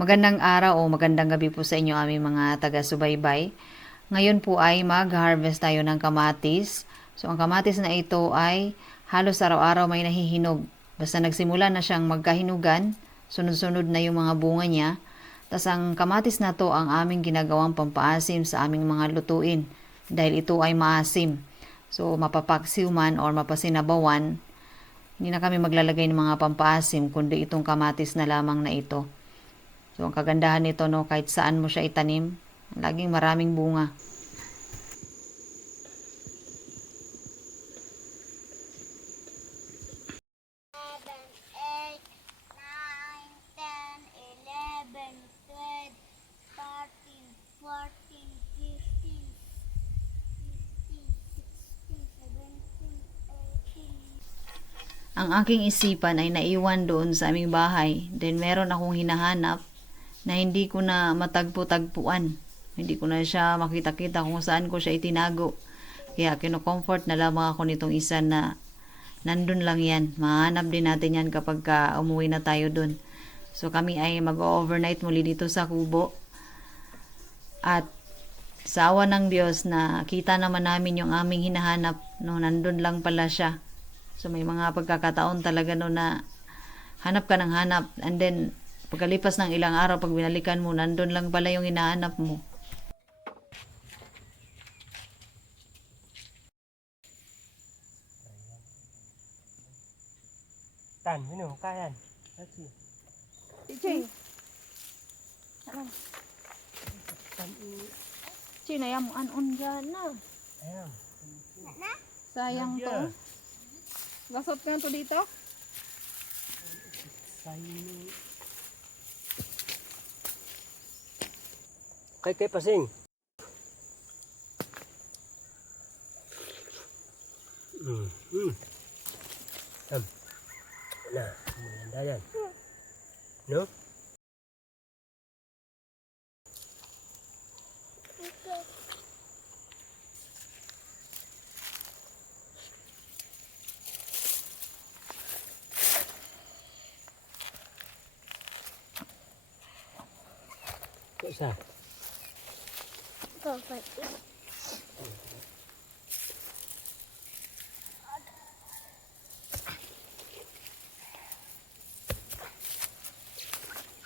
Magandang araw o magandang gabi po sa inyo aming mga taga-subaybay. Ngayon po ay mag-harvest tayo ng kamatis. So ang kamatis na ito ay halos araw-araw may nahihinog. Basta nagsimula na siyang magkahinugan, sunod-sunod na yung mga bunga niya. Tas ang kamatis na to ang aming ginagawang pampaasim sa aming mga lutuin dahil ito ay maasim. So mapapaksiw man or mapasinabawan, hindi na kami maglalagay ng mga pampaasim kundi itong kamatis na lamang na ito. So, ang kagandahan nito, no, kahit saan mo siya itanim, laging maraming bunga. Ang aking isipan ay naiwan doon sa aming bahay. Then, meron akong hinahanap na hindi ko na matagpo-tagpuan. Hindi ko na siya makita-kita kung saan ko siya itinago. Kaya kino-comfort na lamang ako nitong isa na nandun lang yan. Mahanap din natin yan kapag umuwi na tayo dun. So kami ay mag-overnight muli dito sa kubo. At sa awa ng Diyos na kita naman namin yung aming hinahanap. No, nandun lang pala siya. So may mga pagkakataon talaga no na hanap ka ng hanap. And then pagkalipas ng ilang araw, pag binalikan mo, nandun lang pala yung hinahanap mo. Tan, minum kayan. Lagi. Cing. Tan ini. Cing, ayam anon dyan na. Ayam. Sayang to. Gasot ka to dito? Sayang. Kay pasing. Nah, maganda yan. No? Kok sa?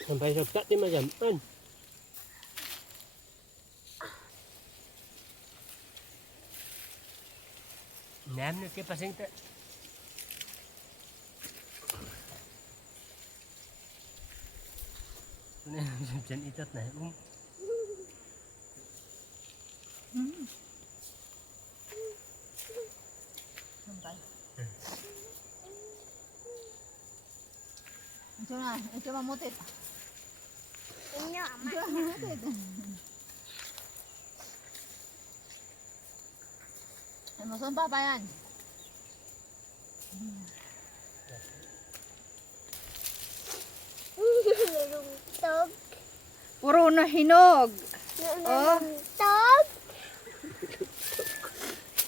Sampai sobtak di macam kan? Nam ni ke pasing tak? Ni macam itat na. Ito na, ito mamutit. Ito mamutit. Ay, masumpa pa yan. Puro na hinog. Oh.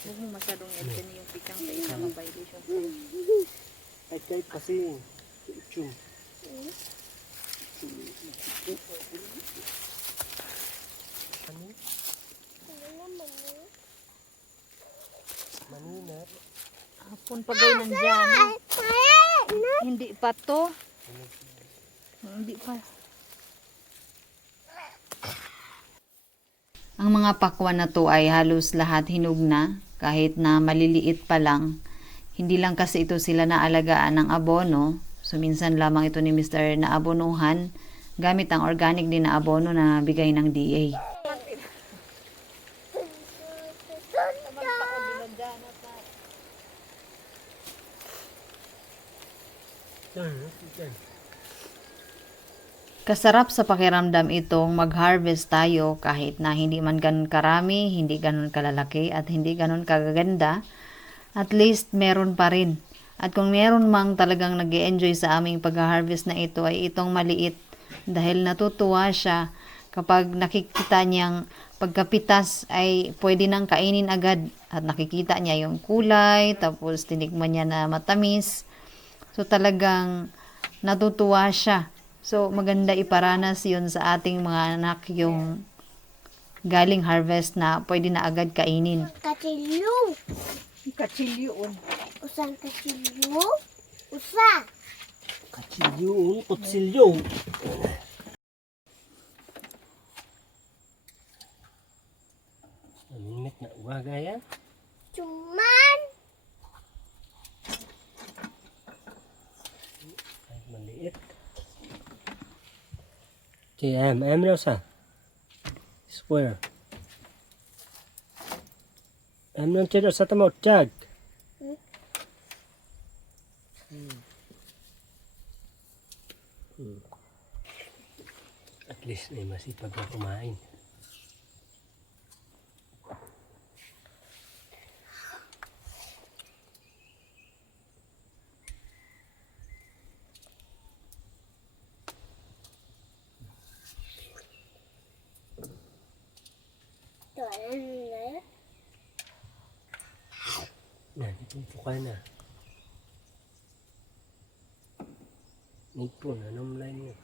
Huwag mo masyadong edyan yung pikang sa isa mag-violation. Ay kay pasing. Chung. Mani? Mani na. Hapon pa gay nandyan. Hindi pa to. Hindi pa. Ang mga pakwan na to ay halos lahat hinog na, kahit na maliliit pa lang. Hindi lang kasi ito sila naalagaan ng abono. So minsan lamang ito ni Mr. na abonuhan gamit ang organic din na abono na bigay ng DA. Kasarap sa pakiramdam itong mag-harvest tayo kahit na hindi man ganun karami, hindi ganun kalalaki at hindi ganun kagaganda. At least meron pa rin. At kung meron mang talagang nag-e-enjoy sa aming pag-harvest na ito ay itong maliit dahil natutuwa siya kapag nakikita niyang pagkapitas ay pwede nang kainin agad at nakikita niya yung kulay tapos tinikman niya na matamis. So talagang natutuwa siya. So, maganda iparanas yun sa ating mga anak yung galing harvest na pwede na agad kainin. Kachilyo. Katsilyo. Usang kachilyo. Usa. Kutsilyo, kutsilyo. Aminit na uwaga yan. Cuman. Kahit maliit. M raw sa. Square. M raw sa tamo, tiyag. At least ay masipag na kumain. Tuwalan na. Yan, ipumpukan na. Nipon, anong line niya?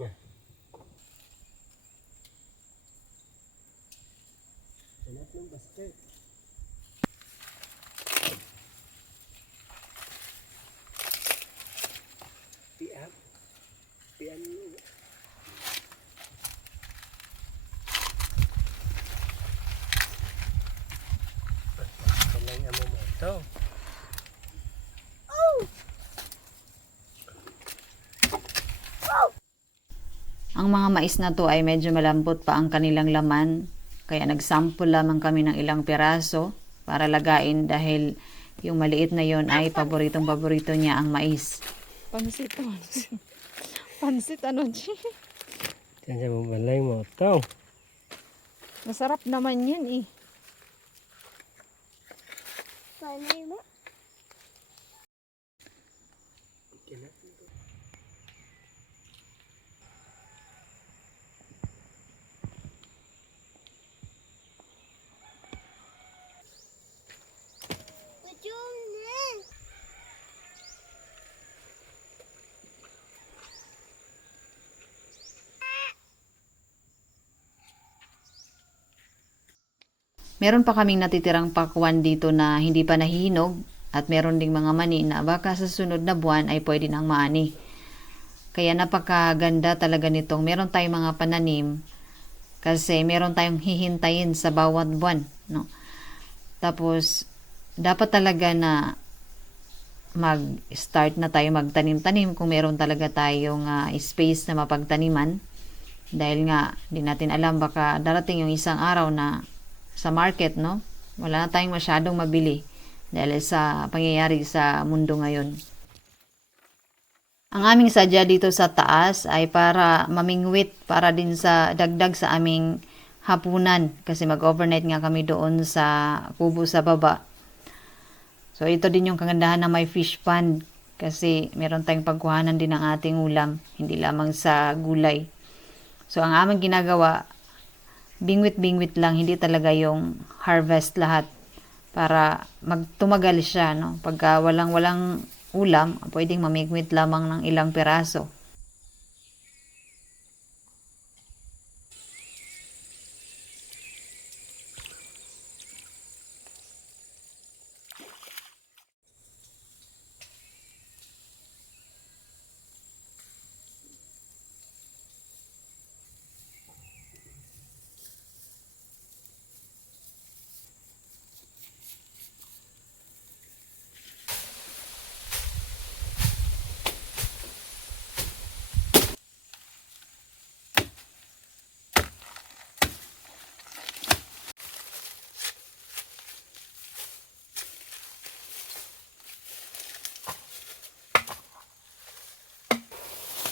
Yan. Hanap ng basket. Tiap. Tiap mo. Kailan mo mo ito? Ang mga mais na to ay medyo malambot pa ang kanilang laman. Kaya nagsample lamang kami ng ilang piraso para lagain dahil yung maliit na yon ay paboritong-paborito niya ang mais. Pansit. Pansit ano, G? Diyan siya mabalay mo ito. Masarap naman yan eh. Panay mo. Ujung na. Meron pa kaming natitirang pakwan dito na hindi pa nahihinog at meron ding mga mani na baka sa sunod na buwan ay pwede nang maani. Kaya napakaganda talaga nitong meron tayong mga pananim kasi meron tayong hihintayin sa bawat buwan, no? Tapos dapat talaga na mag-start na tayo magtanim-tanim kung meron talaga tayong space na mapagtaniman. Dahil nga, di natin alam baka darating yung isang araw na sa market, no? Wala na tayong masyadong mabili dahil sa pangyayari sa mundo ngayon. Ang aming sadya dito sa taas ay para mamingwit, para din sa dagdag sa aming hapunan kasi mag-overnight nga kami doon sa kubo sa baba. So ito din yung kagandahan na may fish pond kasi meron tayong pagkuhanan din ng ating ulam, hindi lamang sa gulay. So ang aming ginagawa, bingwit-bingwit lang, hindi talaga yung harvest lahat para magtumagal siya, no? Pagka walang ulam, pwedeng mamigwit lamang ng ilang piraso.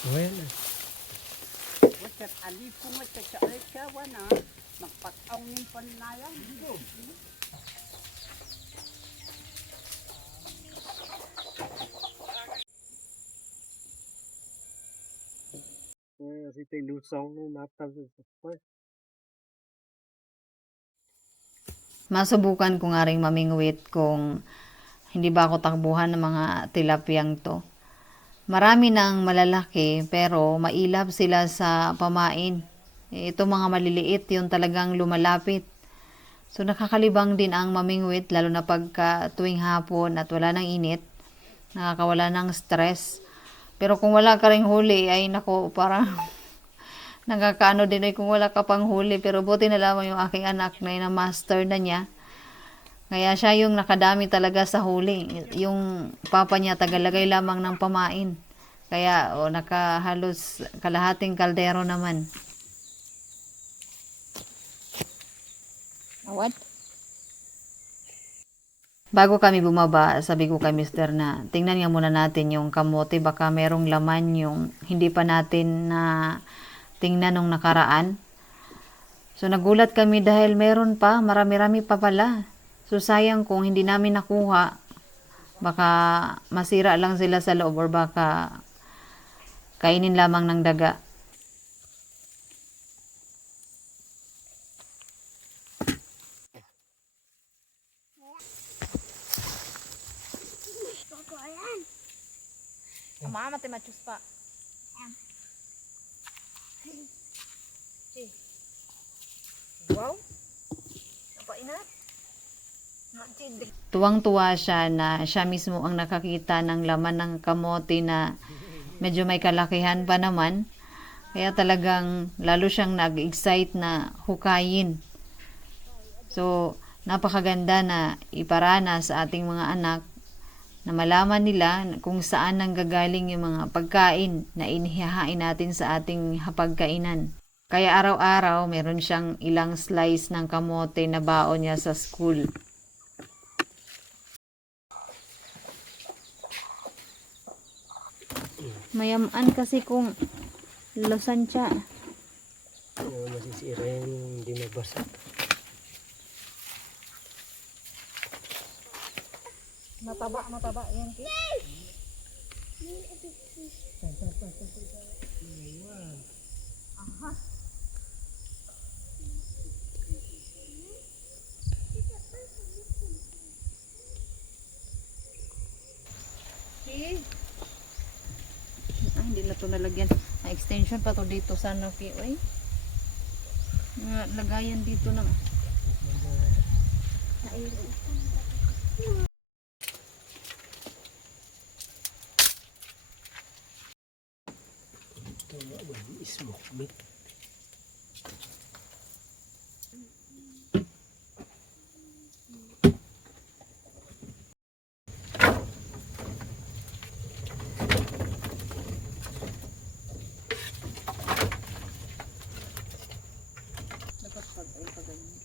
Well, Wacat ali pungat sa kawan na magpataw ng panlayan. si tay lusong no matal sa Masubukan ko nga rin mamingwit kung hindi ba ako takbuhan ng mga tilapiyang to. Marami ng malalaki pero mailap sila sa pamain. Ito mga maliliit yung talagang lumalapit. So nakakalibang din ang mamingwit lalo na pagka tuwing hapon at wala ng init. Nakakawala ng stress. Pero kung wala ka ring huli ay nako parang nakakaano din ay kung wala ka pang huli. Pero buti na lamang yung aking anak na master na niya. Kaya siya yung nakadami talaga sa huli. Yung papa niya tagalagay lamang ng pamain. Kaya nakahalos kalahating kaldero naman. Awat? Bago kami bumaba, sabi ko kay Mister na tingnan nga muna natin yung kamote. Baka merong laman yung hindi pa natin na tingnan nung nakaraan. So nagulat kami dahil meron pa, marami-rami pa pala. So sayang kung hindi namin nakuha, baka masira lang sila sa loob or baka kainin lamang ng daga. Kokoran. Mama te machus pa. Wow. Apa inat? Nakcindik. Tuwang-tuwa siya na siya mismo ang nakakita ng laman ng kamote na medyo may kalakihan pa naman. Kaya talagang lalo siyang nag-excite na hukayin. So, napakaganda na iparana sa ating mga anak na malaman nila kung saan nanggagaling yung mga pagkain na inihahain natin sa ating hapagkainan. Kaya araw-araw meron siyang ilang slice ng kamote na baon niya sa school. Mayaman kasi kung losansya. Masisira yung hindi mabasa. Mataba yan ki. Hindi na to nalagyan. Extension pa to dito sa Noki. Oy. Nga lagayan dito ng Ito nga ba? Smoke meat. Dapat pag ay paganyan.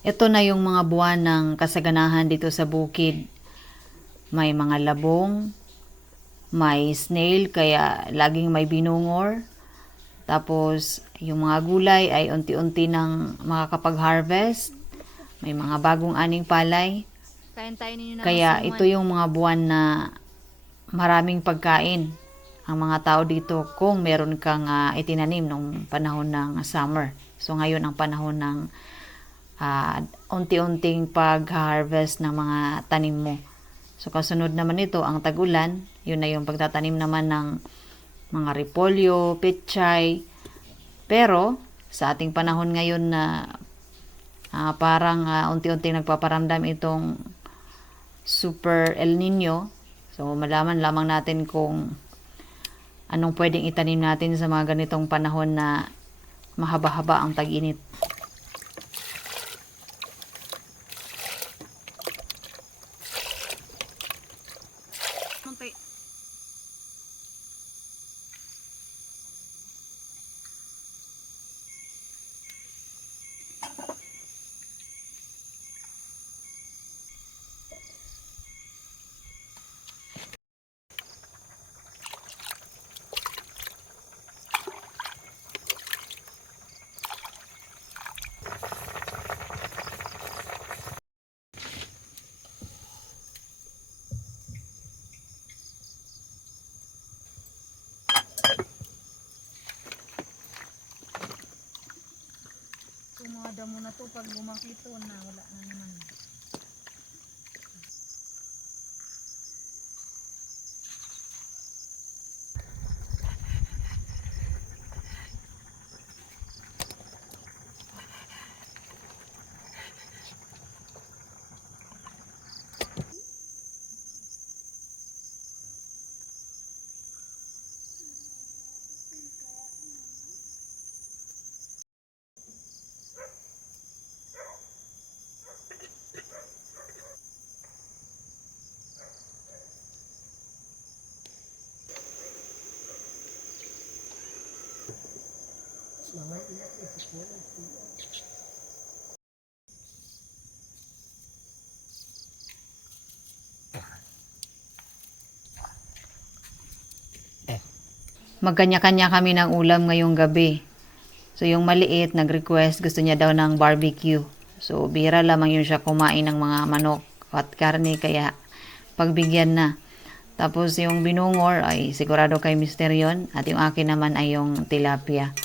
Ito na yung mga buwan ng kasaganahan dito sa bukid. May mga labong, may snail kaya laging may binungor. Tapos yung mga gulay ay unti-unti nang makakapag-harvest. May mga bagong aning palay. Kaya ito yung mga buwan na maraming pagkain ang mga tao dito kung meron kang itinanim nung panahon ng summer. So ngayon ang panahon ng unti-unting pag-harvest ng mga tanim mo. So kasunod naman ito ang tag-ulan, yun na yung pagtatanim naman ng mga repolyo, pechay. Pero sa ating panahon ngayon na parang unti-unting nagpaparamdam itong Super El Nino. So malaman lamang natin kung anong pwedeng itanim natin sa mga ganitong panahon na mahaba-haba ang tag-init. Itong mga damo na to, pag bumakito na, wala na naman. Magkanya-kanya kami ng ulam ngayong gabi. So yung maliit nag-request, gusto niya daw ng barbecue. So bira lamang yun siya kumain ng mga manok at karne kaya pagbigyan na. Tapos yung binungor ay sigurado kay Mister yon at yung akin naman ay yung tilapia.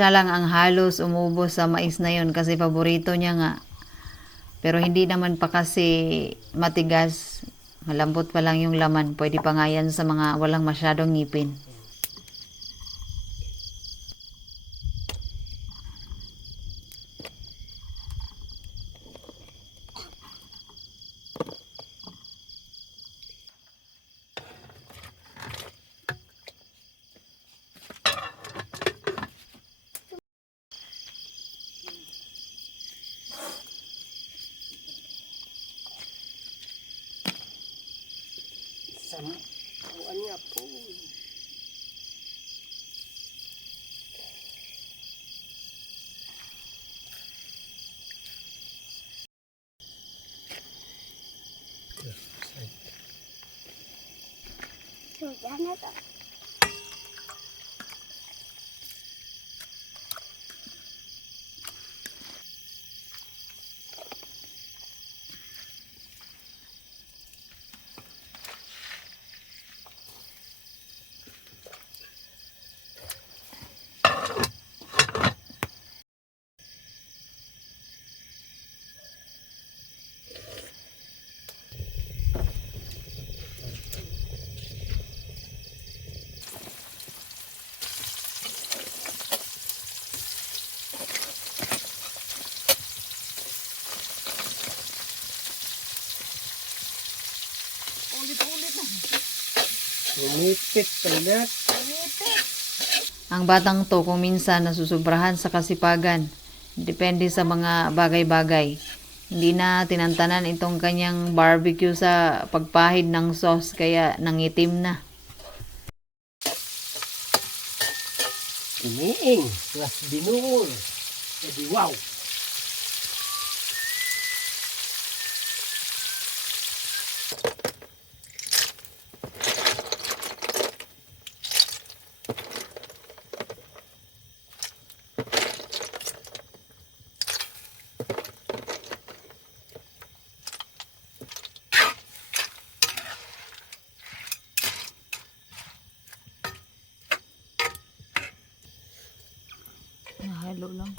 Siya lang ang halos umubos sa mais na yon kasi paborito niya nga. Pero hindi naman pa kasi matigas. Malambot pa lang yung laman. Pwede pa nga yan sa mga walang masyadong ngipin. Sampuan niya po. Sudah na to. Umipit kalat. Ang batang to kung minsan nasusubrahan sa kasipagan. Depende sa mga bagay-bagay. Hindi na tinantanan itong kanyang barbecue sa pagpahid ng sauce kaya nangitim na. Iniing. Plus binuol. Edi wow. Nahalo lang.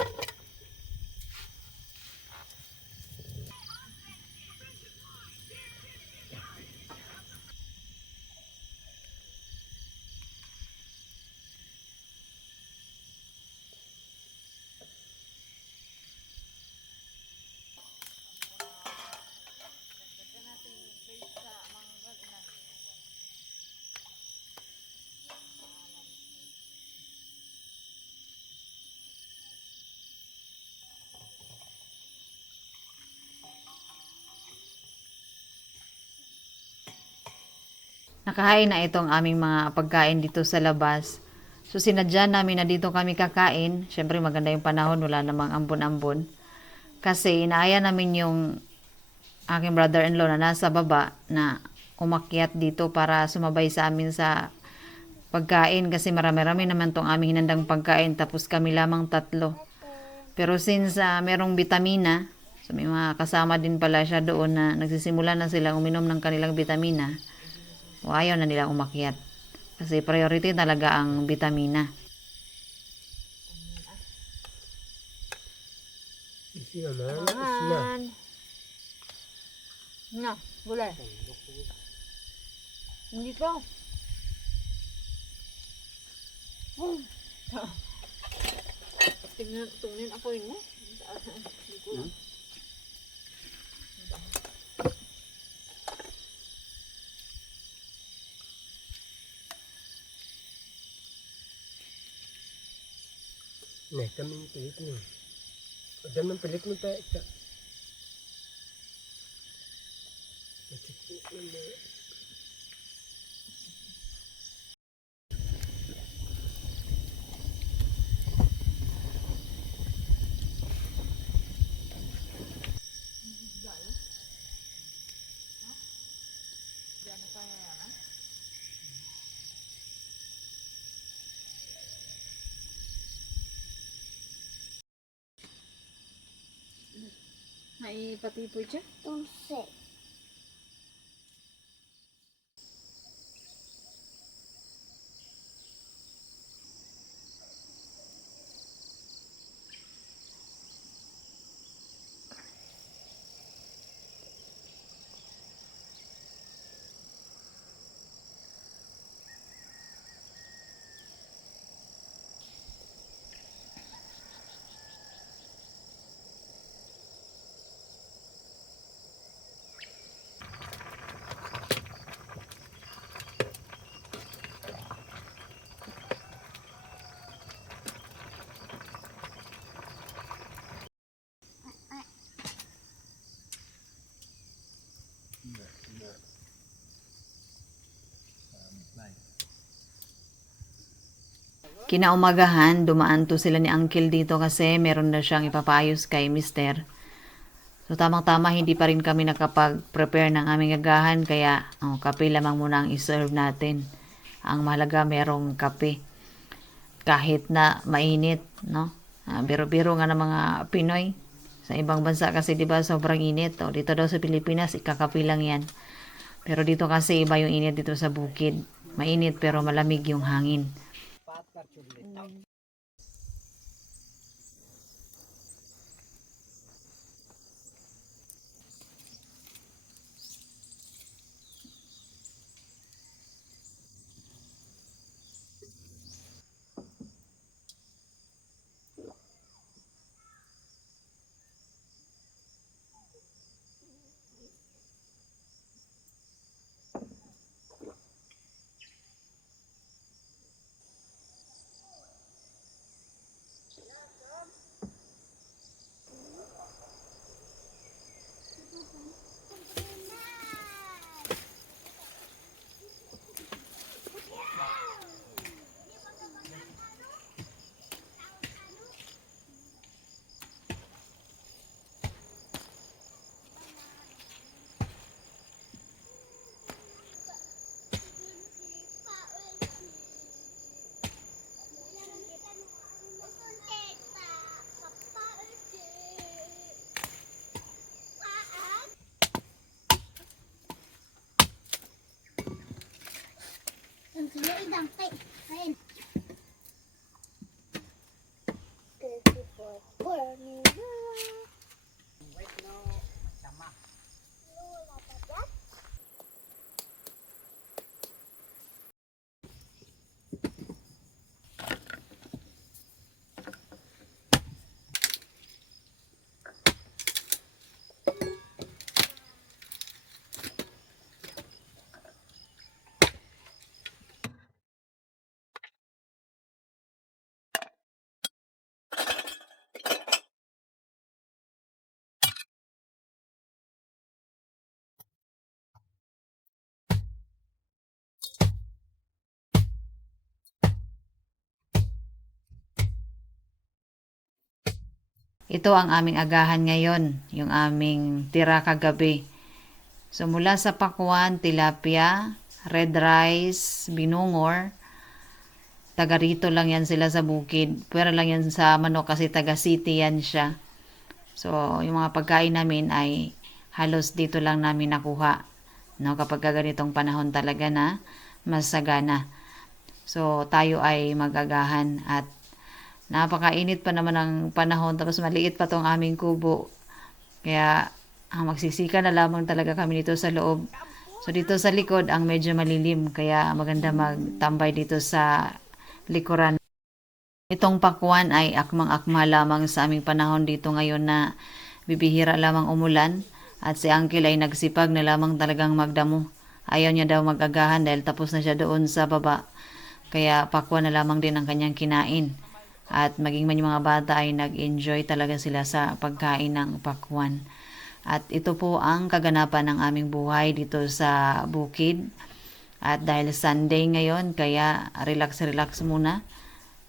Nakahain na itong aming mga pagkain dito sa labas. So sinadya namin na dito kami kakain. Siyempre maganda yung panahon, wala namang ambon-ambon. Kasi inaaya namin yung aking brother-in-law na nasa baba na umakyat dito para sumabay sa amin sa pagkain. Kasi marami-rami naman tong aming hinandang pagkain tapos kami lamang 3. Pero since merong bitamina, so may mga kasama din pala siya doon na nagsisimula na sila uminom ng kanilang bitamina. O ayaw na nilang umakyat. Kasi priority talaga ang bitamina. Isi naman. Isi na. Na, gulay. Hindi ko. Tingnan ako yun mo. Nih, kaming pilit nih. Udah mempilit mo tayo. Naipatipoy siya. Tuse. kinaumagahan, dumaan to sila ni Uncle dito kasi meron na siyang ipapayos kay Mister. So tamang-tama hindi pa rin kami nakapag-prepare ng aming agahan kaya kape lamang muna ang iserve natin. Ang mahalaga merong kape. Kahit na mainit, no? Biro-biro nga ng mga Pinoy. Sa ibang bansa kasi 'di ba sobrang init. O, dito daw sa Pilipinas ikakape lang 'yan. Pero dito kasi iba yung init dito sa bukid. Mainit pero malamig yung hangin. Ang kailang kay. Ayun. Ito ang aming agahan ngayon, yung aming tira kagabi. So mula sa pakwan, tilapia, red rice, binungor, taga rito lang yan sila sa bukid. Pero lang yan sa manok kasi taga city yan siya. So yung mga pagkain namin ay halos dito lang namin nakuha. No, kapag ganitong panahon talaga na masagana. So tayo ay magagahan at napakainit pa naman ang panahon tapos maliit pa tong aming kubo. Kaya ang magsisika na lamang talaga kami dito sa loob. So dito sa likod ang medyo malilim kaya maganda magtambay dito sa likuran. Itong pakwan ay akmang-akma lamang sa aming panahon dito ngayon na bibihira lamang umulan at si Uncle ay nagsipag na lamang talagang magdamo. Ayaw niya daw magagahan dahil tapos na siya doon sa baba. Kaya pakwan na lamang din ang kanyang kinain. At maging man yung mga bata ay nag-enjoy talaga sila sa pagkain ng pakwan. At ito po ang kaganapan ng aming buhay dito sa bukid. At dahil Sunday ngayon, kaya relax-relax muna.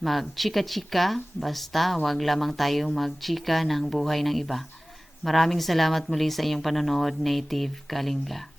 Mag-chika-chika, basta wag lamang tayong mag-chika ng buhay ng iba. Maraming salamat muli sa inyong panonood, Native Kalinga.